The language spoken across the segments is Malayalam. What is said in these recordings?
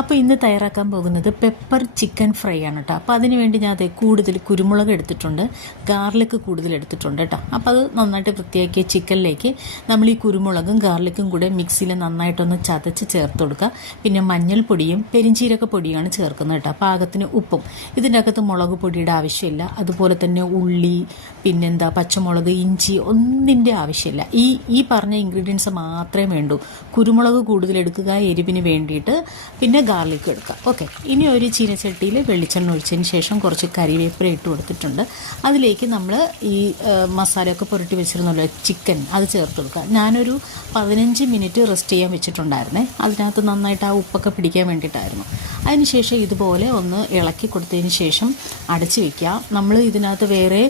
അപ്പോൾ ഇന്ന് തയ്യാറാക്കാൻ പോകുന്നത് പെപ്പർ ചിക്കൻ ഫ്രൈ ആണ് കേട്ടോ. അപ്പോൾ അതിന് വേണ്ടി ഞാൻ കൂടുതൽ കുരുമുളക് എടുത്തിട്ടുണ്ട്, ഗാർലിക് കൂടുതൽ എടുത്തിട്ടുണ്ട് കേട്ടോ. അപ്പോൾ അത് നന്നായിട്ട് വൃത്തിയാക്കിയ ചിക്കനിലേക്ക് നമ്മൾ ഈ കുരുമുളകും ഗാർലിക്കും കൂടെ മിക്സിയിൽ നന്നായിട്ടൊന്ന് ചതച്ച് ചേർത്ത് കൊടുക്കുക. പിന്നെ മഞ്ഞൾപ്പൊടിയും പെരിഞ്ചീരക പൊടിയാണ് ചേർക്കുന്നത് കേട്ടോ. പാകത്തിന് ഉപ്പും. ഇതിൻ്റെ അകത്ത് മുളക് പൊടിയുടെ ആവശ്യമില്ല. അതുപോലെ തന്നെ ഉള്ളി, പിന്നെന്താ പച്ചമുളക്, ഇഞ്ചി ഒന്നിൻ്റെ ആവശ്യമില്ല. ഈ പറഞ്ഞ ഇൻഗ്രീഡിയൻസ് മാത്രമേ വേണ്ടൂ. കുരുമുളക് കൂടുതൽ എടുക്കുക എരിവിന് വേണ്ടിയിട്ട്, പിന്നെ ഗാർലിക് എടുക്കുക. ഓക്കെ, ഇനി ഒരു ചീനച്ചട്ടിയിൽ വെളിച്ചെണ്ണ ഒഴിച്ചതിന് ശേഷം കുറച്ച് കരിവേപ്പില ഇട്ട് കൊടുത്തിട്ടുണ്ട്. അതിലേക്ക് നമ്മൾ ഈ മസാലയൊക്കെ പുരട്ടി വെച്ചിരുന്നല്ലോ ചിക്കൻ, അത് ചേർത്ത് കൊടുക്കുക. ഞാനൊരു 15 മിനിറ്റ് റെസ്റ്റ് ചെയ്യാൻ വെച്ചിട്ടുണ്ടായിരുന്നേ. അതിനകത്ത് നന്നായിട്ട് ആ ഉപ്പൊക്കെ പിടിക്കാൻ വേണ്ടിയിട്ടായിരുന്നു. അതിനുശേഷം ഇതുപോലെ ഒന്ന് ഇളക്കി കൊടുത്തതിന് ശേഷം അടച്ച് വയ്ക്കുക. നമ്മൾ ഇതിനകത്ത് വേറെ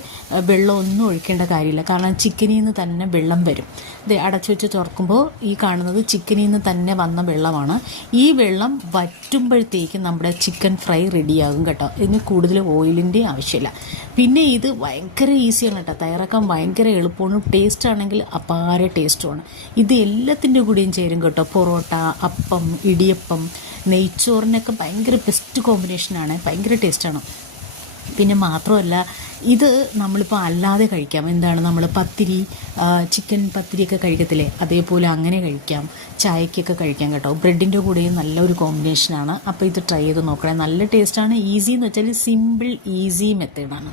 വെള്ളമൊന്നും ഒഴിക്കേണ്ട കാര്യമില്ല, കാരണം ചിക്കനിൽ നിന്ന് തന്നെ വെള്ളം വരും. ഇത് അടച്ചു വെച്ച് തുറക്കുമ്പോൾ ഈ കാണുന്നത് ചിക്കനിൽ നിന്ന് തന്നെ വന്ന വെള്ളമാണ്. ഈ വെള്ളം വറ്റുമ്പോഴത്തേക്കും നമ്മുടെ ചിക്കൻ ഫ്രൈ റെഡിയാകും കേട്ടോ. ഇതിന് കൂടുതൽ ഓയിലിൻ്റെ ആവശ്യമില്ല. പിന്നെ ഇത് ഭയങ്കര ഈസിയാണ് കേട്ടോ, തയ്യാറാക്കാൻ ഭയങ്കര എളുപ്പമാണ്. ടേസ്റ്റ് ആണെങ്കിൽ അപാര ടേസ്റ്റുമാണ്. ഇത് എല്ലാത്തിൻ്റെ കൂടെയും ചേരും കേട്ടോ. പൊറോട്ട, അപ്പം, ഇടിയപ്പം, നെയ്ച്ചോറിനൊക്കെ ഭയങ്കര ബെസ്റ്റ് കോമ്പിനേഷനാണ്, ഭയങ്കര ടേസ്റ്റാണ്. പിന്നെ മാത്രമല്ല ഇത് നമ്മളിപ്പോൾ അല്ലാതെ കഴിക്കാം. എന്താണ്, നമ്മൾ പത്തിരി, ചിക്കൻ പത്തിരിയൊക്കെ കഴിക്കത്തില്ലേ, അതേപോലെ അങ്ങനെ കഴിക്കാം. ചായക്കൊക്കെ കഴിക്കാം കേട്ടോ. ബ്രെഡിൻ്റെ കൂടെയും നല്ലൊരു കോമ്പിനേഷനാണ്. അപ്പോൾ ഇത് ട്രൈ ചെയ്ത് നോക്കണേ, നല്ല ടേസ്റ്റാണ്. ഈസി എന്ന് വെച്ചാൽ സിമ്പിൾ ഈസി മെത്തേഡാണ്.